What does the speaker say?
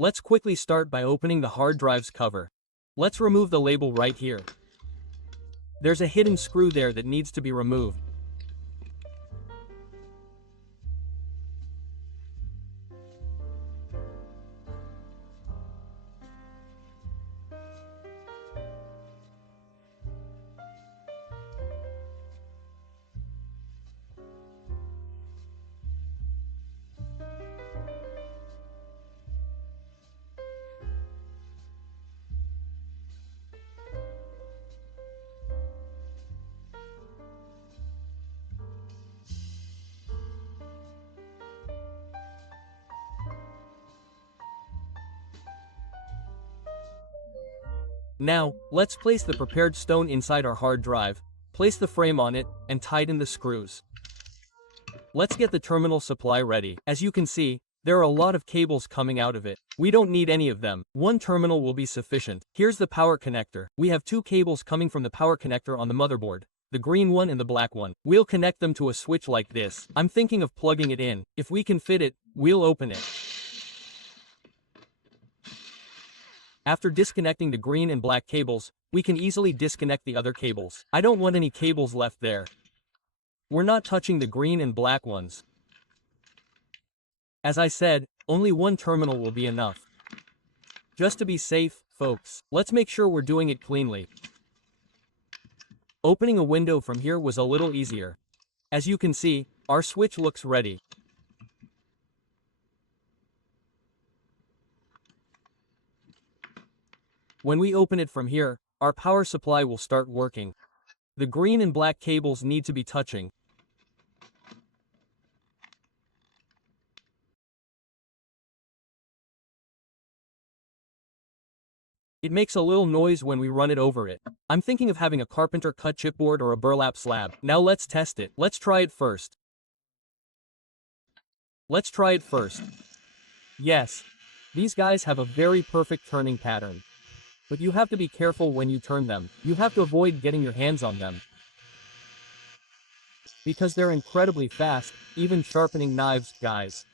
Let's quickly start by opening the hard drive's cover. Let's remove the label right here. There's a hidden screw there that needs to be removed. Now, let's place the prepared stone inside our hard drive, place the frame on it, and tighten the screws. Let's get the terminal supply ready. As you can see, there are a lot of cables coming out of it. We don't need any of them. One terminal will be sufficient. Here's the power connector. We have two cables coming from the power connector on the motherboard, the green one and the black one. We'll connect them to a switch like this. I'm thinking of plugging it in. If we can fit it, we'll open it. After disconnecting the green and black cables, we can easily disconnect the other cables. I don't want any cables left there. We're not touching the green and black ones. As I said, only one terminal will be enough. Just to be safe, folks, let's make sure we're doing it cleanly. Opening a window from here was a little easier. As you can see, our switch looks ready. When we open it from here, our power supply will start working. The green and black cables need to be touching. It makes a little noise when we run it over it. I'm thinking of having a carpenter cut chipboard or a burlap slab. Now let's test it. Let's try it first. Yes, these guys have a very perfect turning pattern. But you have to be careful when you turn them. You have to avoid getting your hands on them, because they're incredibly fast, even sharpening knives, guys.